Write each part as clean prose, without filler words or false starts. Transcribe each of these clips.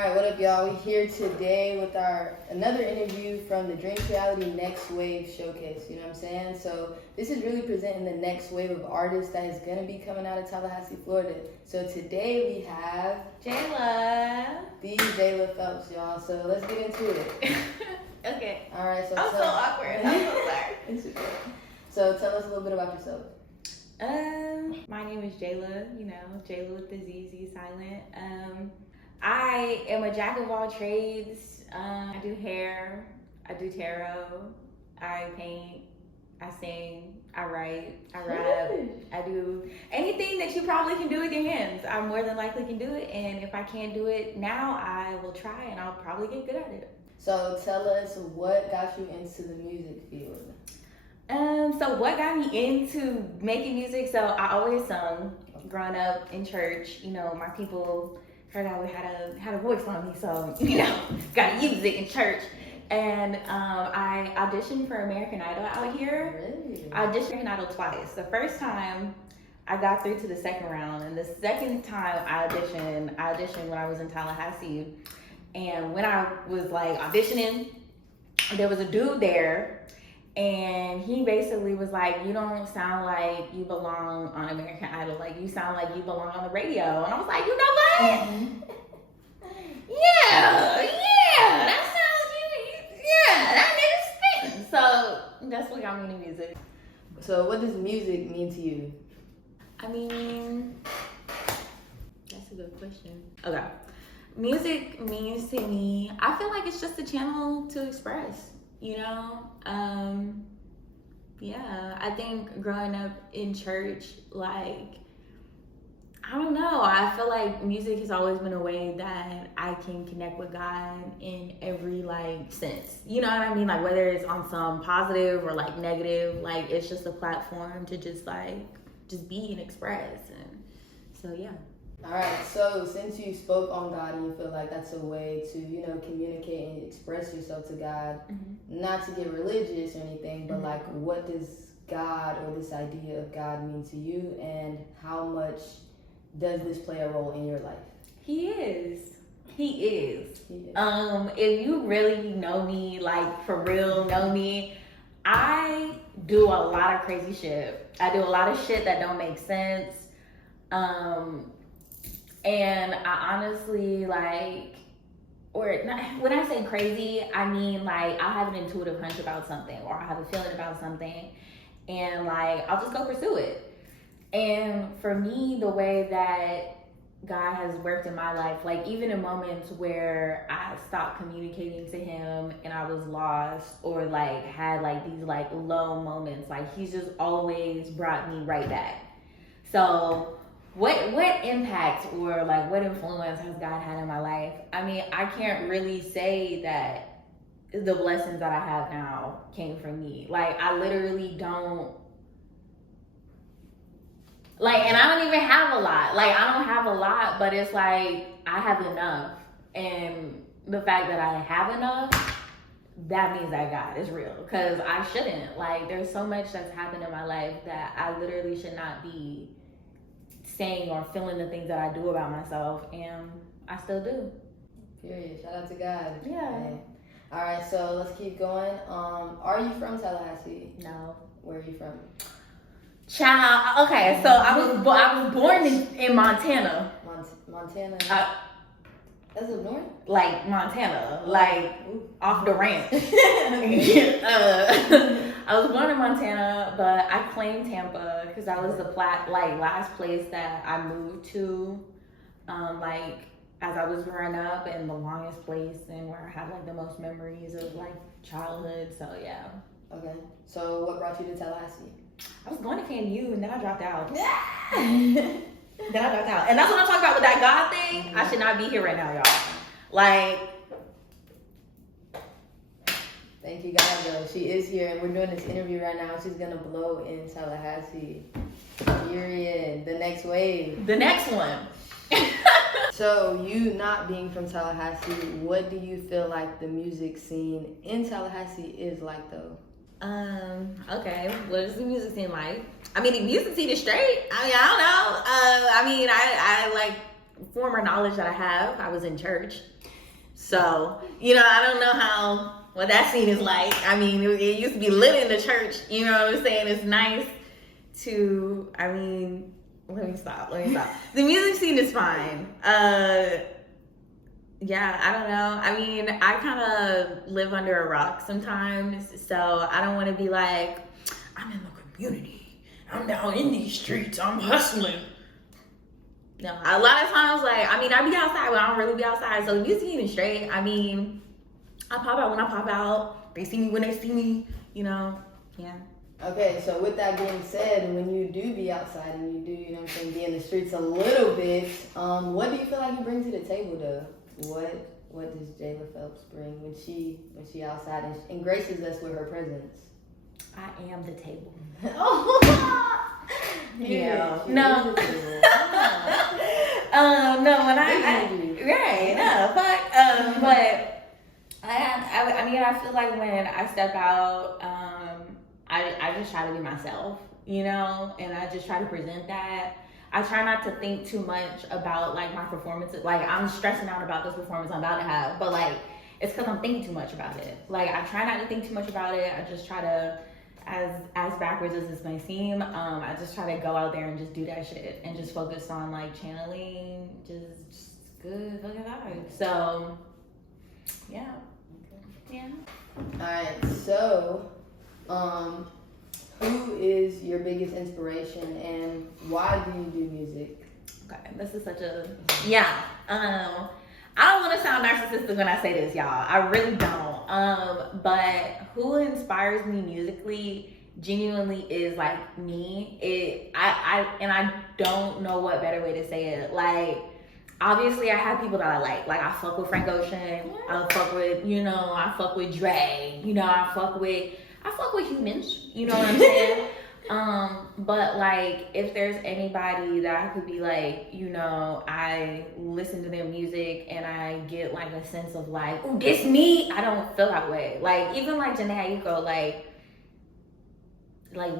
Alright, what up y'all? We here today with another interview from the Dreams Reality Next Wave Showcase, you know what I'm saying? So this is really presenting the next wave of artists that is going to be coming out of Tallahassee, Florida. So today we have Zjala. the Zjala Phelps, y'all. So let's get into it. Okay. Alright, so I'm so awkward. I'm so sorry. It's okay. So tell us a little bit about yourself. My name is Zjala, Zjala with the Z silent. I am a jack of all trades. I do hair, I do tarot, I paint, I sing, I write, I rap, I do anything that you probably can do with your hands. I more than likely can do it, and if I can't do it now, I will try and I'll probably get good at it. So tell us what got you into the music field. So what got me into making music? So I always sung growing up in church. My people heard I had a voice on me, so gotta use it in church. And I auditioned for American Idol out here. Really? I auditioned for American Idol twice. The first time I got through to the second round, and the second time I auditioned when I was in Tallahassee. And when I was auditioning, there was a dude there. And he basically was like, "You don't sound like you belong on American Idol. You sound like you belong on the radio." And I was like, "You know what? Yeah, that sounds that nigga's spitting." So that's what got me into music. So what does music mean to you? I mean, that's a good question. Okay. Music means to me, I feel like it's just a channel to express. I think growing up in church, I don't know, I feel like music has always been a way that I can connect with God in every sense. You know what I mean? Whether it's on some positive or negative, it's just a platform to just be and express. And so yeah. Alright, so since you spoke on God and you feel like that's a way to, communicate and express yourself to God, not to get religious or anything, but what does God or this idea of God mean to you, and how much does this play a role in your life? He is. If you really know me, for real know me, I do a lot of crazy shit. I do a lot of shit that don't make sense. And I honestly when I say crazy, I mean I have an intuitive hunch about something, or I have a feeling about something, and I'll just go pursue it. And for me, the way that God has worked in my life, even in moments where I stopped communicating to him and I was lost, or had these low moments, he's just always brought me right back. So what impact or what influence has God had in my life? I mean, I can't really say that the blessings that I have now came from me. I literally don't, and I don't even have a lot. I don't have a lot, but it's I have enough. And the fact that I have enough, that means that God is real. Because I shouldn't. There's so much that's happened in my life that I literally should not be saying or feeling the things that I do about myself, and I still do. Period. Shout out to God. Yeah. Okay. All right, so let's keep going. Are you from Tallahassee? No. Where are you from? Child. Okay, so I was born in Montana. Montana. That's up north? Montana, off the ranch. I was born in Montana, but I claimed Tampa because that was the last place that I moved to, as I was growing up, and the longest place, and where I have the most memories of childhood. So yeah. Okay. So what brought you to Tallahassee? I was going to FAMU, and then I dropped out. And that's what I'm talking about with that God thing. I should not be here right now, y'all. Thank you, God, though. She is here, and we're doing this interview right now. She's gonna blow in Tallahassee. Period. The next wave. The next one. So, you not being from Tallahassee, what do you feel like the music scene in Tallahassee is like, though? Okay. What is the music scene like? I mean, the music scene is straight. I don't know. I like former knowledge that I have. I was in church. So, I don't know what that scene is like. I mean, it used to be lit in the church. You know what I'm saying? It's nice to, let me stop. The music scene is fine. Yeah, I don't know. I kind of live under a rock sometimes. So I don't want to be like, I'm in the community. I'm down in these streets. I'm hustling. No, a lot of times, I be outside, but I don't really be outside. So the music even straight. I pop out when I pop out. They see me when they see me, yeah. Okay, so with that being said, when you do be outside and you do, be in the streets a little bit, what do you feel like you bring to the table, though? What does Zjala Phelps bring when she outside and graces us with her presence? I am the table. Yeah. No. No, when but I feel like when I step out, I just try to be myself, and I just try to present that. I try not to think too much about my performances. I'm stressing out about this performance I'm about to have, but it's because I'm thinking too much about it. I try not to think too much about it. I just try to, as backwards as this may seem, I just try to go out there and just do that shit and just focus on channeling just good fucking vibes. So yeah. Yeah. Alright, so who is your biggest inspiration and why do you do music? Okay, this is such a I don't want to sound narcissistic when I say this, y'all. I really don't. But who inspires me musically genuinely is me. I don't know what better way to say it. Obviously I have people that I like. I fuck with Frank Ocean. I fuck with, I fuck with Dre. I fuck with humans. You know what I'm saying? But if there's anybody that I could be I listen to their music and I get a sense of oh, this me. I don't feel that way. Even Janae Aiko,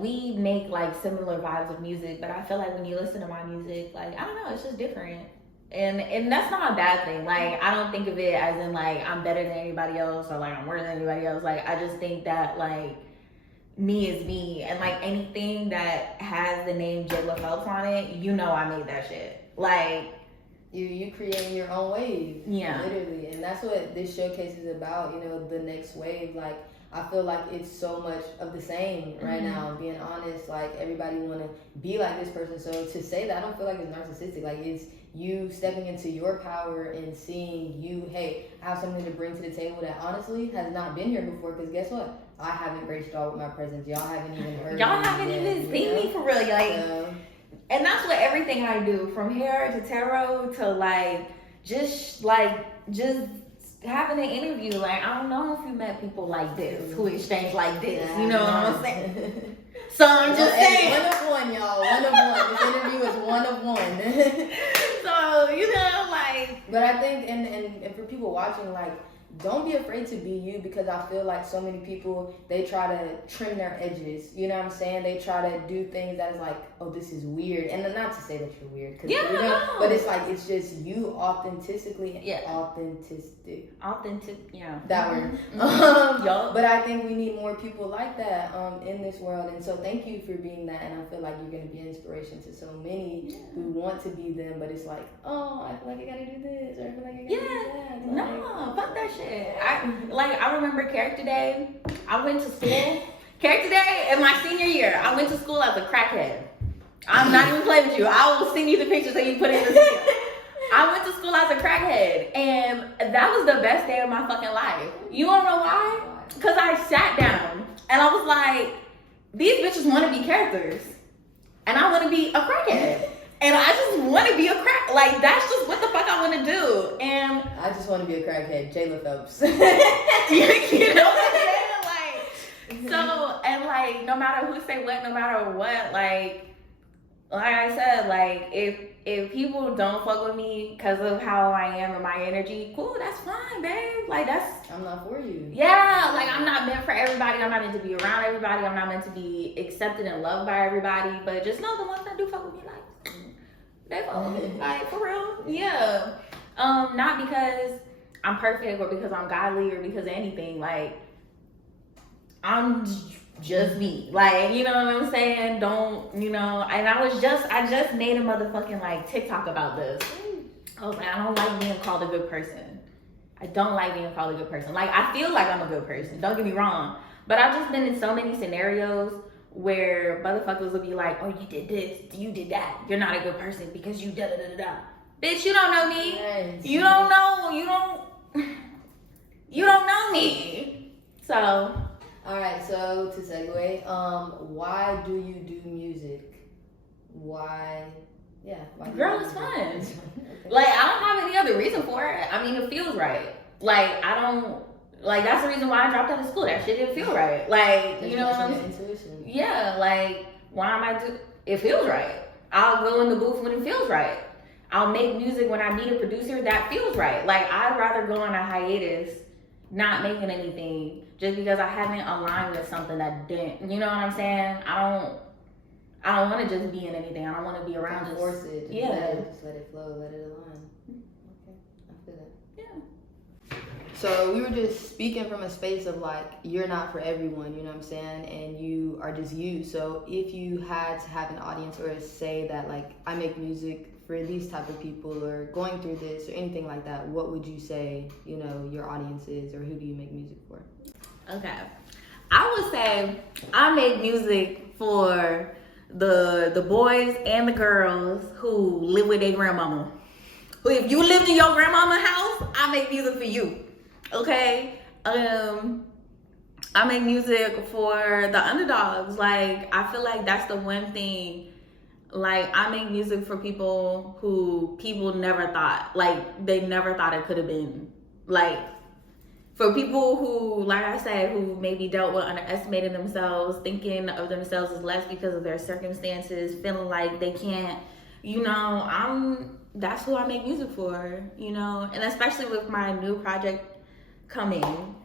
we make similar vibes of music, but I feel when you listen to my music, I don't know, it's just different. And that's not a bad thing. I don't think of it as in I'm better than anybody else or I'm worse than anybody else. I just think that me is me, and anything that has the name Zjala Phelps on it, I made that shit. You creating your own wave. Yeah. Literally. And that's what this showcase is about, the next wave. I feel it's so much of the same right now, being honest. Everybody wanna be like this person. So to say that, I don't feel it's narcissistic. It's you stepping into your power and seeing you, hey, I have something to bring to the table that honestly has not been here before. Because guess what? I haven't graced y'all with my presence. Y'all haven't even heard Y'all haven't even seen me for real. And that's what everything I do, from hair to tarot to just having an interview. I don't know if you met people like this who exchange like this. You know what I'm saying? So I'm just saying. One of one, y'all. One of one. This interview is one of one. So, But I think, and for people watching, don't be afraid to be you, because I feel so many people, they try to trim their edges. You know what I'm saying? They try to do things that is oh, this is weird. And not to say that you're weird, cause but it's just you authentically. Yeah. That word. But I think we need more people like that in this world. And so thank you for being that. And I feel you're going to be an inspiration to so many who want to be them, but it's oh, I feel I gotta do this, or I feel I gotta do that. No, fuck that shit. I remember Character Day. I went to school. Character Day in my senior year, I went to school as a crackhead. I'm not even playing with you. I will send you the pictures so you put it in the video. I went to school as a crackhead, and that was the best day of my fucking life. You wanna know why? Because I sat down and I was these bitches want to be characters, and I want to be a crackhead. And I just want to be a crack. That's just what the fuck I want to do. And I just want to be a crackhead. Zjala Phelps. You know what I'm saying? So, and no matter who say what, no matter what, like I said, if people don't fuck with me because of how I am and my energy, cool, that's fine, babe. I'm not for you. Yeah, I'm not meant for everybody. I'm not meant to be around everybody. I'm not meant to be accepted and loved by everybody. But just know the ones that do fuck with me, they fuck with me, for real. Yeah. Not because I'm perfect or because I'm godly or because of anything. Like, I'm just me. Like, you know what I'm saying? Don't, you know, and I just made a motherfucking like TikTok about this. I was like, I don't like being called a good person. I don't like being called a good person. Like, I feel like I'm a good person. Don't get me wrong. But I've just been in so many scenarios where motherfuckers will be like, oh, you did this, you did that. You're not a good person because you da-da-da-da-da. Bitch, you don't know me. Yes. You don't know me. So. All right, so to segue, why do you do music? Why? Yeah. Girl, it's fun. Okay. Like, I don't have any other reason for it. I mean, it feels right. Like, that's the reason why I dropped out of school. That shit didn't feel right. Like, you know what I'm saying? Intuition. Yeah, like, why am I it feels right. I'll go in the booth when it feels right. I'll make music when I meet a producer that feels right. Like, I'd rather go on a hiatus not making anything just because I haven't aligned with something that didn't, you know what I'm saying? I don't want to just be in anything. I don't want to be around just force it. Just let it flow, let it align. Okay, I feel that. Yeah. So we were just speaking from a space of like, you're not for everyone, you know what I'm saying? And you are just you. So if you had to have an audience or say that like, I make music for these type of people or going through this or anything like that, what would you say, you know, your audience is, or who do you make music for? Okay. I would say I make music for the boys and the girls who live with their grandmama. Who, if you lived in your grandmama's house, I make music for you. Okay? I make music for the underdogs. Like, I feel like that's the one thing. Like, I make music for people who people never thought, like, they never thought it could have been. Like, for people who, like I said, who maybe dealt with underestimating themselves, thinking of themselves as less because of their circumstances, feeling like they can't, you know, that's who I make music for, you know? And especially with my new project coming,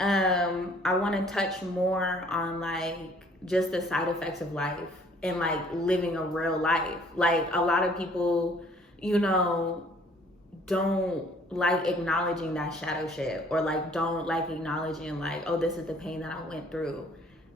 I want to touch more on, like, just the side effects of life. And like living a real life. Like, a lot of people, you know, don't like acknowledging that shadow shit, or like don't like acknowledging like, oh, this is the pain that I went through.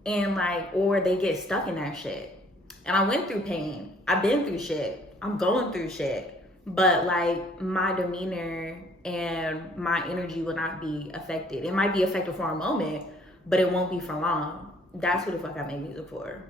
And like, or they get stuck in that shit. And I went through pain. I've been through shit. I'm going through shit. But like, my demeanor and my energy will not be affected. It might be affected for a moment, but it won't be for long. That's who the fuck I make music for.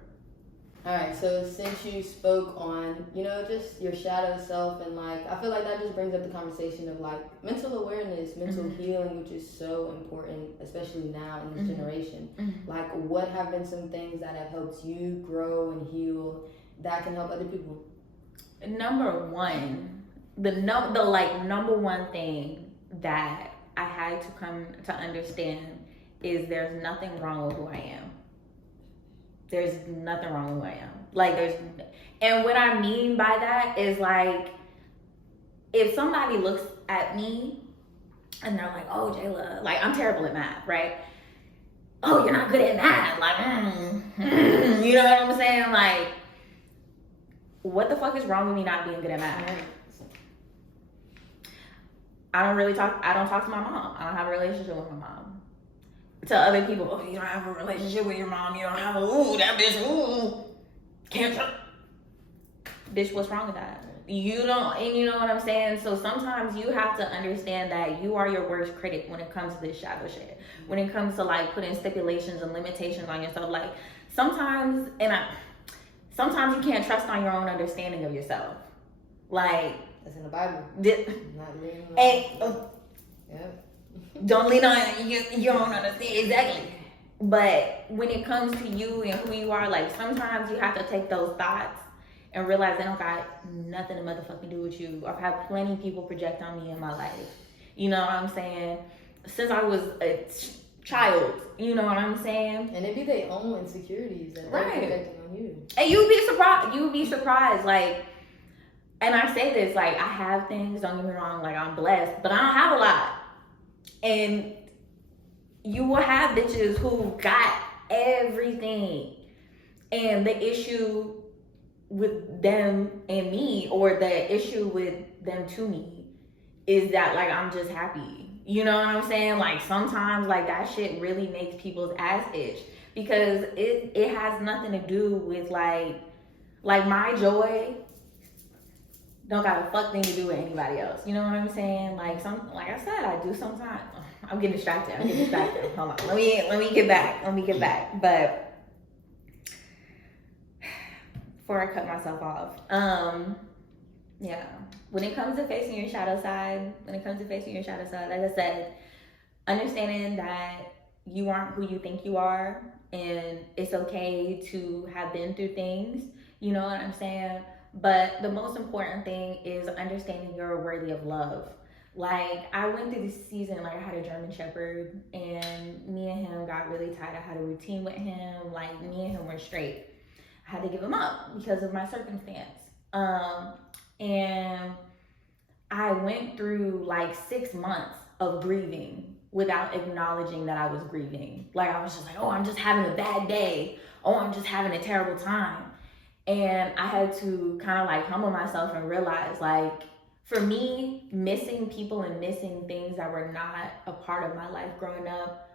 All right, so since you spoke on, you know, just your shadow self, and like, I feel like that just brings up the conversation of like mental awareness, mental healing, which is so important, especially now in this generation. Like, what have been some things that have helped you grow and heal that can help other people? Number one, the number one thing that I had to come to understand is there's nothing wrong with who I am. There's nothing wrong with who I am. Like, and what I mean by that is like, if somebody looks at me and they're like, oh, Zjala, like, I'm terrible at math, right? Oh, you're not good at math. Like, you know what I'm saying? Like, what the fuck is wrong with me not being good at math? I don't talk to my mom. I don't have a relationship with my mom. To other people, oh, you don't have a relationship with your mom, you don't have that bitch, can't trust. Bitch, what's wrong with that? You don't, and you know what I'm saying? So sometimes you have to understand that you are your worst critic when it comes to this shadow shit. When it comes to like putting stipulations and limitations on yourself. Like, sometimes you can't trust on your own understanding of yourself. Like, that's in the Bible. Not leaning on. Yep. Don't lean on your own understanding. Exactly. But when it comes to you and who you are, like, sometimes you have to take those thoughts and realize they don't got nothing to motherfucking do with you. I've had plenty of people project on me in my life. You know what I'm saying? Since I was a child, you know what I'm saying? And it be their own insecurities that they're projecting on you. And you would be surprised, like, and I say this, like, I have things, don't get me wrong, like, I'm blessed, but I don't have a lot. And you will have bitches who got everything. And the issue with them and me, or the issue with them to me, is that, like, I'm just happy. You know what I'm saying? Like, sometimes, like, that shit really makes people's ass itch. Because it has nothing to do with, like my joy don't got a fuck thing to do with anybody else. You know what I'm saying? Like I said, I do sometimes. I'm getting distracted. Hold on. Let me get back. But before I cut myself off, yeah. When it comes to facing your shadow side, like I said, understanding that you aren't who you think you are, and it's okay to have been through things. You know what I'm saying? But the most important thing is understanding you're worthy of love. Like, I went through this season, like, I had a German Shepherd, and me and him got really tight. I had a routine with him. Like, me and him were straight. I had to give him up because of my circumstance. And I went through, like, 6 months of grieving without acknowledging that I was grieving. Like, I was just like, oh, I'm just having a bad day. Oh, I'm just having a terrible time. And I had to kind of, like, humble myself and realize, like, for me, missing people and missing things that were not a part of my life growing up,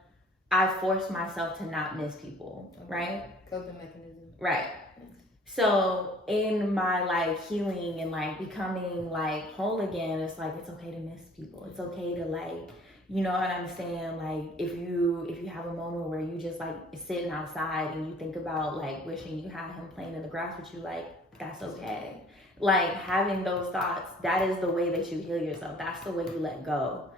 I forced myself to not miss people, right? Coping mechanism. Right. So in my, like, healing and, like, becoming, like, whole again, it's like, it's okay to miss people. It's okay to, like, you know what I'm saying? Like, if you have a moment where you just, like, sitting outside and you think about, like, wishing you had him playing in the grass with you, like, that's okay. Like, having those thoughts, that is the way that you heal yourself. That's the way you let go.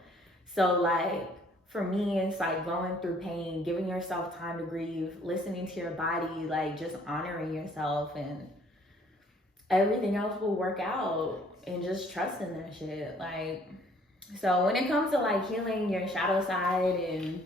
So, like, for me, it's like going through pain, giving yourself time to grieve, listening to your body, like, just honoring yourself, and everything else will work out, and just trusting that shit. Like, so when it comes to, like, healing your shadow side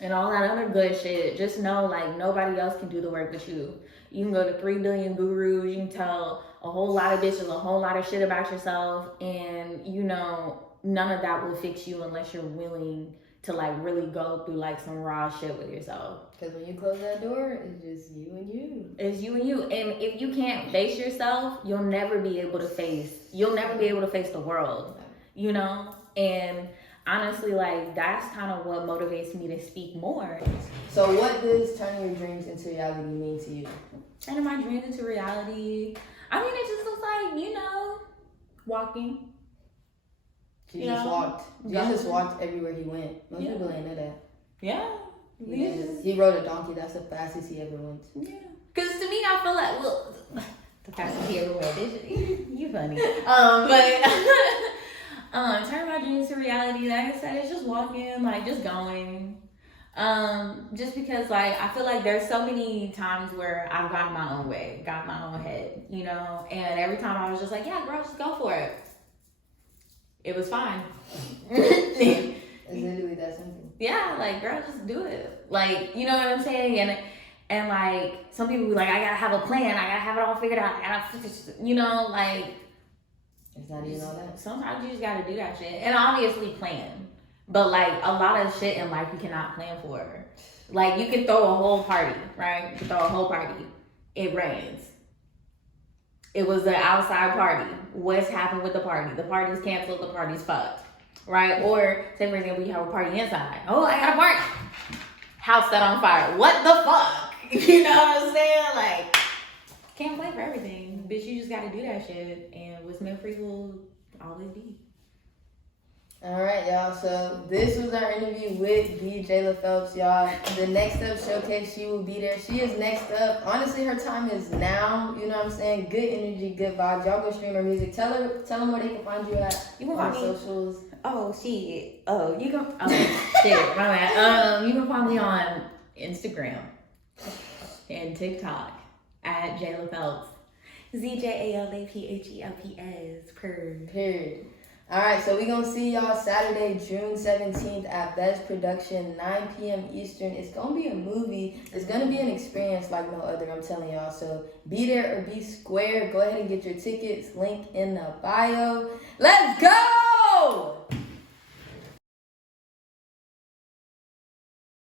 and all that other good shit, just know, like, nobody else can do the work but you. You can go to 3 billion gurus, you can tell a whole lot of bitches a whole lot of shit about yourself, and, you know, none of that will fix you unless you're willing to, like, really go through, like, some raw shit with yourself. Because when you close that door, it's just you and you. It's you and you. And if you can't face yourself, you'll never be able to face the world, you know? And honestly, like, that's kind of what motivates me to speak more. So what does turning your dreams into reality mean to you? Turning my dreams into reality, I mean, it just looks like, you know, walking. Jesus walked everywhere he went. Most people ain't know that. Yeah. He rode a donkey. That's the fastest he ever went. Yeah. Because to me, I feel like, well, the fastest he ever went. You funny. But turn my dreams to reality. Like I said, it's just walking, like, just going. Just because, like, I feel like there's so many times where I've gotten my own way, got my own head, you know, and every time I was just like, yeah, girl, just go for it. It was fine. It's literally that simple. Yeah, like, girl, just do it. Like, you know what I'm saying? And like, some people be like, I gotta have a plan. I gotta have it all figured out. You know, like, it's not even all that. Sometimes you just gotta do that shit. And obviously plan. But, like, a lot of shit in life you cannot plan for. Like, you can throw a whole party, right? You can throw a whole party. It rains. It was an outside party. What's happened with the party? The party's canceled. The party's fucked. Right? Or, say, for example, you have a party inside. Oh, I got a party. House set on fire. What the fuck? You know what I'm saying? Like, can't plan for everything. Bitch, you just gotta do that shit. And what's meant for you will always be. All right, y'all. So this was our interview with Zjala Phelps, y'all. The Next Up Showcase, she will be there. She is next up. Honestly, her time is now. You know what I'm saying? Good energy, good vibes. Y'all go stream her music. Tell them where they can find you at on socials. Oh shit. Oh, you can. Oh shit. My bad. You can find me on Instagram and TikTok at Zjala Phelps. ZJALAPHELPS. Period. All right, so we're going to see y'all Saturday, June 17th at Best Production, 9 p.m. Eastern. It's going to be a movie. It's going to be an experience like no other, I'm telling y'all. So be there or be square. Go ahead and get your tickets. Link in the bio. Let's go!